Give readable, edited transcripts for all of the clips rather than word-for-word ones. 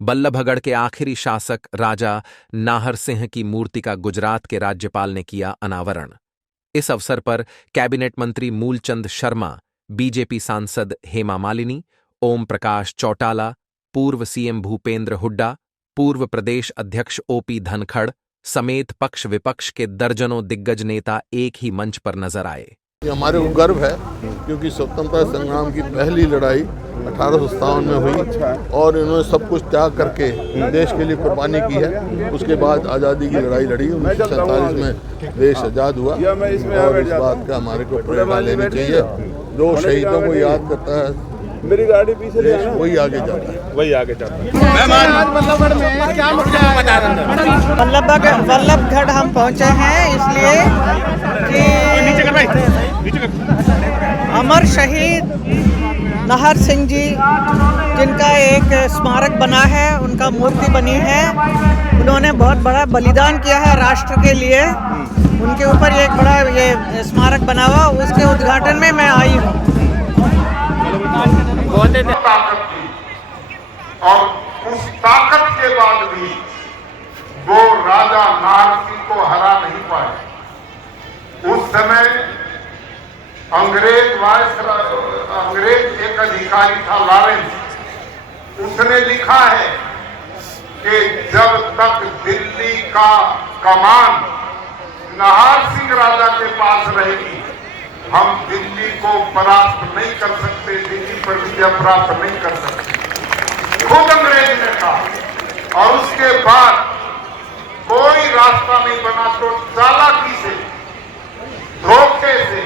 बल्लभगढ़ के आखिरी शासक राजा नाहर सिंह की मूर्ति का गुजरात के राज्यपाल ने किया अनावरण। इस अवसर पर कैबिनेट मंत्री मूलचंद शर्मा, बीजेपी सांसद हेमा मालिनी, ओम प्रकाश चौटाला, पूर्व सीएम भूपेंद्र हुड्डा, पूर्व प्रदेश अध्यक्ष ओपी धनखड़ समेत पक्ष विपक्ष के दर्जनों दिग्गज नेता एक ही मंच पर नजर आए। ये हमारे को गर्व है क्योंकि स्वतंत्रता संग्राम की पहली लड़ाई 1857 में हुई और इन्होंने सब कुछ त्याग करके देश के लिए कुर्बानी की है। उसके बाद आज़ादी की लड़ाई लड़ी। 1947 में देश आज़ाद हुआ और इस बात का हमारे को प्रेरणा लेनी चाहिए। जो शहीदों को याद करता है मेरी गाड़ी पीछे देश वही आगे जाता है, वही आगे जाता है। बल्लभगढ़ हम पहुंचे हैं इसलिए कि अमर शहीद नाहर सिंह जी जिनका एक स्मारक बना है, उनका मूर्ति बनी है। उन्होंने बहुत बड़ा बलिदान किया है राष्ट्र के लिए। उनके ऊपर एक बड़ा ये स्मारक बना हुआ, उसके उद्घाटन में मैं आई हूँ। ताकत थी और उस ताकत के बाद भी वो राजा नाहर सिंह को हरा नहीं पाए। उस समय अंग्रेज एक अधिकारी था लॉरेंस, उसने लिखा है कि जब तक दिल्ली का कमान नाहर सिंह राजा के पास रहेगी हम दिल्ली को परास्त नहीं कर सकते, दिल्ली पर विजय प्राप्त नहीं कर सकते, खुद अंग्रेज ने कहा। और उसके बाद कोई रास्ता नहीं बना तो चालाकी से, धोखे से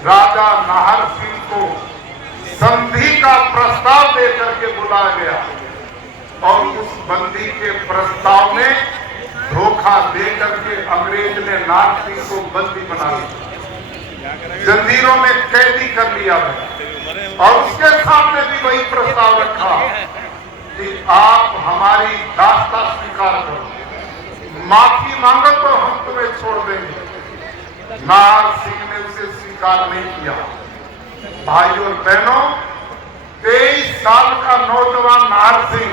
राजा नाहर सिंह को संधि का प्रस्ताव देकर के बुलाया गया और उस बंदी के प्रस्ताव में धोखा देकर के अंग्रेज ने नाहर सिंह को बंदी बना लिया, जंजीरों में कैदी कर लिया गया। और उसके सामने भी वही प्रस्ताव रखा कि आप हमारी दास्ता स्वीकार करो, माफी मांगो तो हम तुम्हें छोड़ देंगे। नाहर सिंह ने उसे स्वीकार नहीं किया। भाइयों और बहनों, 23 साल का नौजवान नाहर सिंह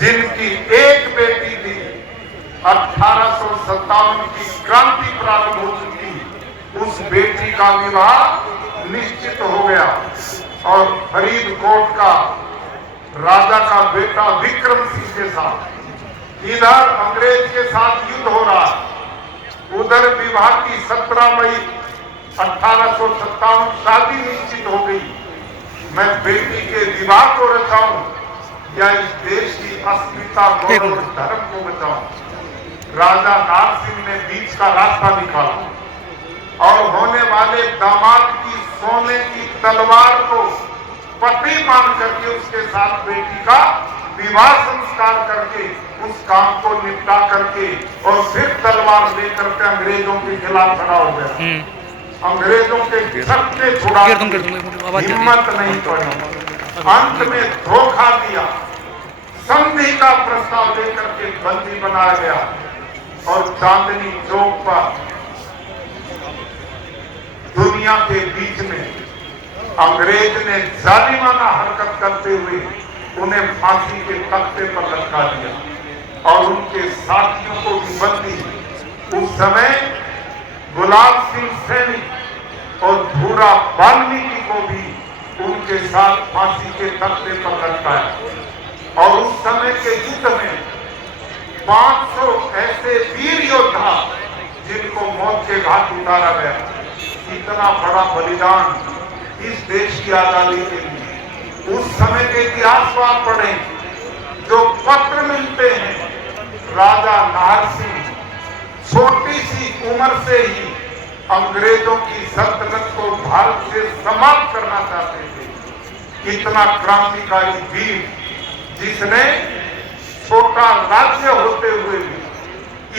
जिनकी एक बेटी थी, 1857 की क्रांति प्रारंभ हो चुकी, उस बेटी का विवाह निश्चित हो गया और फरीदकोट का राजा का बेटा विक्रम सिंह के साथ, इधर अंग्रेज के साथ युद्ध हो रहा, उधर विवाह की 17 मई 1857 शादी निश्चित हो गई। मैं बेटी के विवाह को रचाऊं या इस देश की अस्मिता गौरव धर्म को बचाऊं? राजा नाहर सिंह ने बीच का रास्ता निकाला और होने वाले दामाद की सोने की तलवार को पति मान करके उसके साथ बेटी का विवाह संस्कार करके उस काम को निपटा करके और फिर तलवार लेकर के अंग्रेजों के खिलाफ खड़ा हो गया। अंग्रेजों के छक्के छुड़ा, हिम्मत नहीं पड़ी, अंत में धोखा दिया, संधि का प्रस्ताव लेकर के बंदी बनाया गया और चांदनी चौक पर दुनिया के बीच में अंग्रेज ने जालिमाना हरकत करते हुए उन्हें फांसी के तख्ते पर लटका दिया और उनके साथियों को भी बंदी। उस समय गुलाब सिंह सैनी और भूरा वाल्मीकि को भी उनके साथ फांसी के तख्ते पर लटकाया। और उस समय के युद्ध में 500 ऐसे वीर योद्धा जिनको मौत के घाट उतारा गया। इतना बड़ा बलिदान इस देश की आजादी के लिए। उस समय के इतिहास को आप पढ़ें, जो पत्र मिलते हैं, राजा नाहर सिंह छोटी सी उम्र से ही अंग्रेजों की सल्तनत को भारत से समाप्त करना चाहते थे। इतना क्रांतिकारी वीर जिसने छोटा राज्य होते हुए भी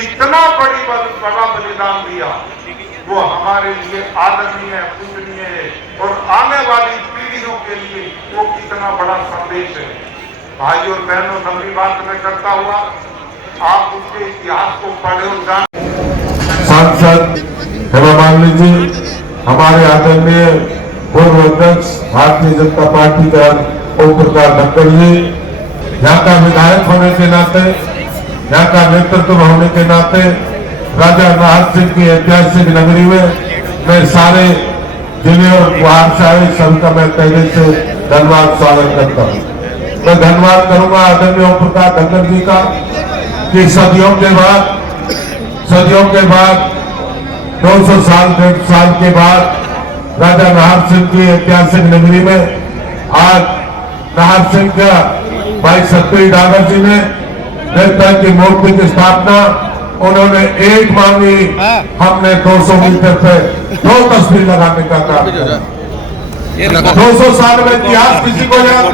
इतना बड़ा बलिदान दिया, वो हमारे लिए आदरणीय है, पूजनीय है और आने वाली पीढ़ियों के लिए वो कितना बड़ा संदेश है। भाइयों और बहनों, लंबी बात में करता हुआ आप उसके इतिहास को पढ़े और जाने। सांसद हेमा मालिनी जी, हमारे आदरणीय पूर्व अध्यक्ष भारतीय जनता पार्टी का ओम प्रकाश धनखड़ जी, यहाँ का विधायक होने के नाते, यहाँ का नेतृत्व होने के नाते राजा नाहर सिंह की ऐतिहासिक नगरी में मैं सारे जिले और बाहर से आए सभी का मैं पहले से धन्यवाद स्वागत करता हूँ। मैं धन्यवाद करूंगा आदरणीय ओम प्रकाश धनखड़ जी का कि सदियों के बाद 200 साल 150 साल के बाद राजा नाहर सिंह की ऐतिहासिक नगरी में आज नाहर सिंह का भाई सतबीर डागर जी ने नेता की मूर्ति की स्थापना उन्होंने एक मांगी, हमने 200 मीटर पे 2 तस्वीर लगाने का काम किया। 200 साल में इतिहास किसी को याद,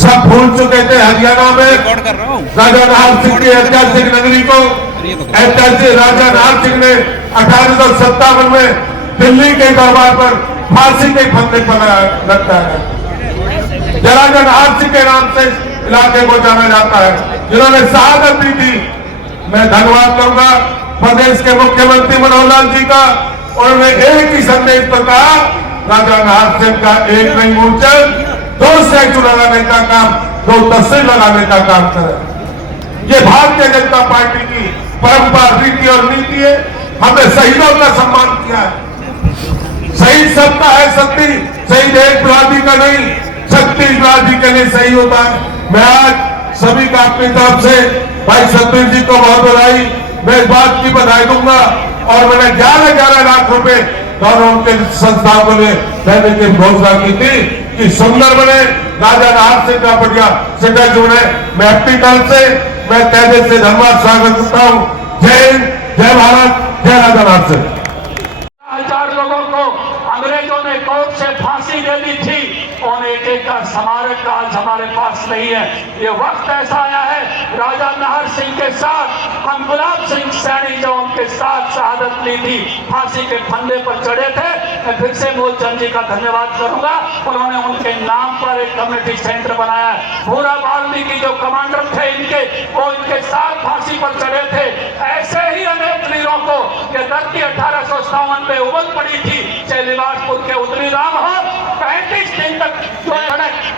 सब भूल चुके थे हरियाणा में राजा नाहर सिंह की ऐतिहासिक नगरी को। ऐतिहासिक राजा नाहर सिंह ने 1857 में दिल्ली के दरबार पर फांसी के फंदे पर लटकाया। राजा नाहर सिंह के नाम से इलाके को जाना जाता है, जिन्होंने शहादत दी थी। मैं धन्यवाद करूंगा प्रदेश के मुख्यमंत्री मनोहर लाल जी का। उन्होंने एक ही संदेश पर कहा, राजा नाहर सिंह का एक नहीं मूर्छित 2 स्टैचू लगाने का काम, 2 तस्वीर लगाने का काम करें। ये भारतीय जनता पार्टी की परंपरा, रीति और नीति है। हमने शहीदों का सम्मान किया है। शहीद सबका है, शक्ति शहीद एक बिरादरी का नहीं, शक्ति बिरादरी के लिए शहीद होता है। मैं आज सभी का अपनी तरफ से भाई सतबीर जी को बहुत बधाई, मैं इस बात की बधाई दूंगा। और मैंने 11 लाख रुपए दोनों उनके संस्था को देने की घोषणा की थी कि सुंदर बने, राजा नाहर सिंह का बढ़िया सिंगर जुड़े। मैं अपनी तरफ से मैं तहे से धन्यवाद स्वागत करता हूँ। जय हिंद, जय भारत, जय राजा नाहर सिंह। 1000 लोगों को अंग्रेजों ने कोर्ट से फांसी दे दी थी और एक का स्मारक का आज हमारे पास नहीं है। ये वक्त ऐसा आया है, राजा नाहर सिंह के साथ हम गुलाब सिंह सैनी जो उनके साथ शहादत ली थी, फांसी के फंदे पर चढ़े थे। मैं फिर से मूलचंद जी का धन्यवाद करूंगा, उन्होंने उनके नाम पर एक कम्युनिटी सेंटर बनाया है। भूरा वाल्मीकि जो कमांडर थे इनके, वो इनके साथ फांसी पर चढ़े थे। ऐसे ही अनेक वीरों को ये धरती 1857 में उबल पड़ी थी, चाहे लिबासपुर के उतरी राम हो, 35 दिन तक जो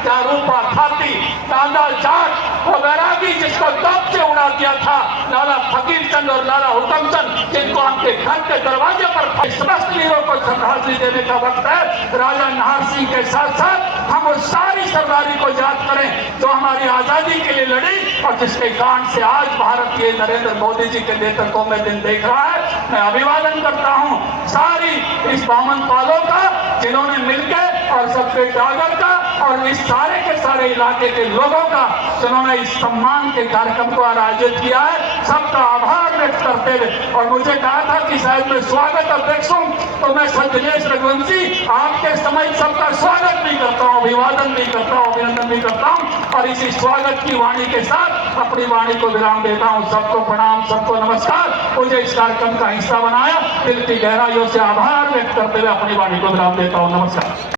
क्या रूपा खाती, तांदा जाट, वो बैरागी जिसको तोप से उड़ा दिया था, लाला फकीर चंद और लाला हुकम चंद, जिनको आपके घर के दरवाजे पर समस्त वीरों को श्रद्धांजलि देने का वक्त है। राजा नाहर सिंह के साथ साथ हम उस सारी सरदारी को याद करें जो हमारी आजादी के लिए लड़ी और जिसके कारण से आज भारत के नरेंद्र मोदी जी के नेतृत्व में दिन देख रहा है। मैं अभिवादन करता हूं सारी इस बामन पालों का, जिन्होंने मिलकर और सबके डागर का और इस सारे के सारे इलाके के लोगों का, जिन्होंने इस सम्मान के कार्यक्रम को आयोजित किया है। सबका आभार व्यक्त करते हुए, और मुझे कहा था कि शायद मैं स्वागत अध्यक्ष हूं, तो मैं दिनेश रघुवंशी आपके समय सबका स्वागत भी करता हूं, अभिवादन भी करता हूं, अभिनंदन भी करता हूं और इसी स्वागत की वाणी के साथ अपनी वाणी को विराम देता हूं। सबको प्रणाम, सबको नमस्कार। मुझे इस कार्यक्रम का हिस्सा बनाया, दिल की गहराइयों से आभार व्यक्त करते हुए अपनी वाणी को विराम देता हूं। नमस्कार।